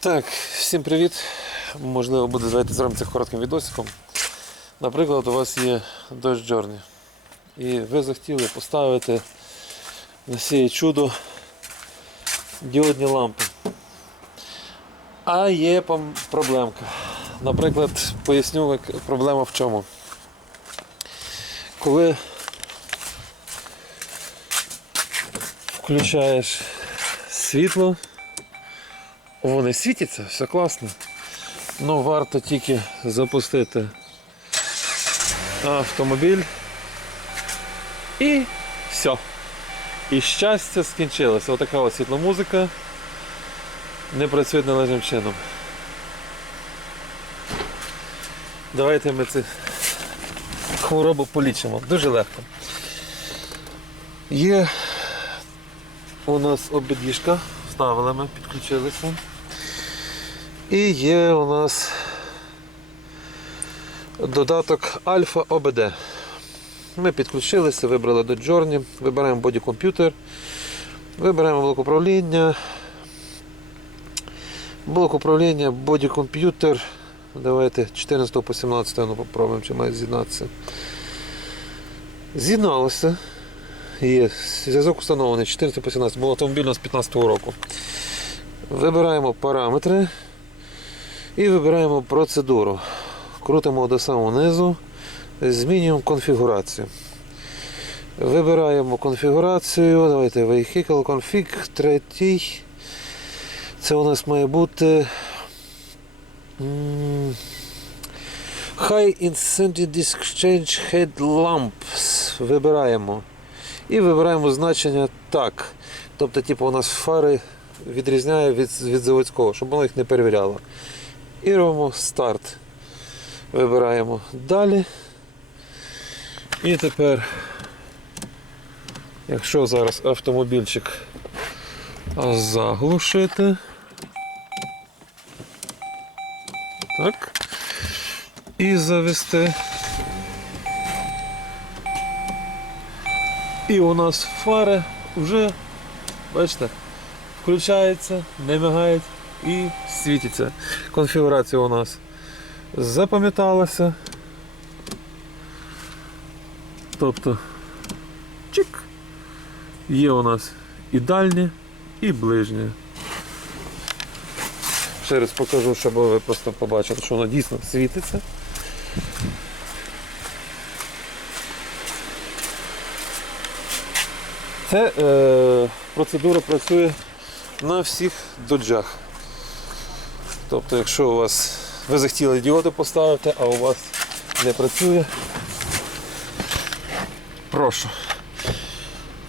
Так, всім привіт. Можливо, буде давайте зробимо це коротким відосиком. Наприклад, у вас є Dodge Journey. І ви захотіли поставити на це чудо діодні лампи. А є проблемка. Наприклад, поясню, як проблема в чому. Коли включаєш світло, вони світяться, все класно. Ну варто тільки запустити автомобіль і все. І щастя скінчилося. Отака от світломузика не працює належним чином. Давайте ми цю хворобу полічимо. Дуже легко. Є у нас обідішка, вставили ми, підключилися. І є у нас додаток Альфа ОБД. Ми підключилися, вибрали до Journey, вибираємо бодікомп'ютер, вибираємо блок управління. Блок управління, бодікомп'ютер. Давайте 14 по 17 ну, попробуємо, чи має з'єднатися. З'єдналося. Є зв'язок установлений 14 по 17, був автомобіль у нас 15 року. Вибираємо параметри і вибираємо процедуру. Крутимо до самого низу, змінюємо конфігурацію. Вибираємо конфігурацію. Давайте Vehicle Config, третій. Це у нас має бути High Incentive Exchange Headlamps. Вибираємо. І вибираємо значення так. Тобто, типу, у нас фари відрізняє від, від заводського, щоб воно їх не перевіряло. І робимо старт. Вибираємо далі. І тепер, якщо зараз автомобільчик заглушити. Так. І завести. І у нас фари вже, бачите, включаються, не мигають і світяться. Конфігурація у нас запам'яталася. Тобто чик. Є у нас і дальнє, і ближнє. Ще раз покажу, щоб ви просто побачили, що воно дійсно світиться. Це е, процедура працює на всіх доджах. Тобто, якщо у вас ви захотіли діоди поставити, а у вас не працює, прошу.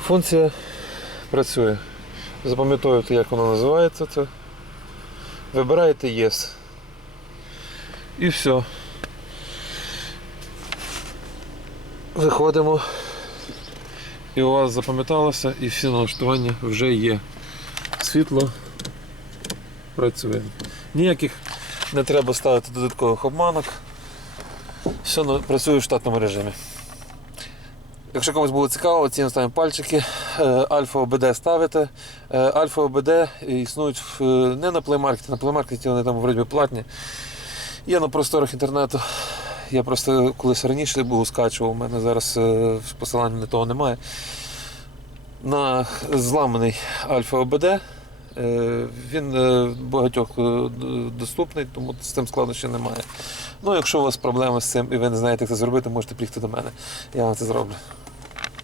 Функція працює. Запам'ятовуєте, як вона називається. Це. Вибираєте Yes. І все. Виходимо. І у вас запам'яталося, і всі налаштування вже є. Світло працює. Ніяких не треба ставити додаткових обманок. Все працює в штатному режимі. Якщо комусь було цікаво, ці ставимо пальчики. Е, Альфа ОБД ставите. Е, Альфа ОБД існують не на плеймаркеті, на плеймаркеті вони там вроді платні. Є на просторах інтернету. Я просто колись раніше був скачував, у мене зараз е, посилання на того немає. На зламаний Альфа ОБД. Е, Він е, багатьох доступний, тому з цим складнощі немає. Ну, якщо у вас проблеми з цим і ви не знаєте, як це зробити, можете приїхати до мене. Я вам це зроблю.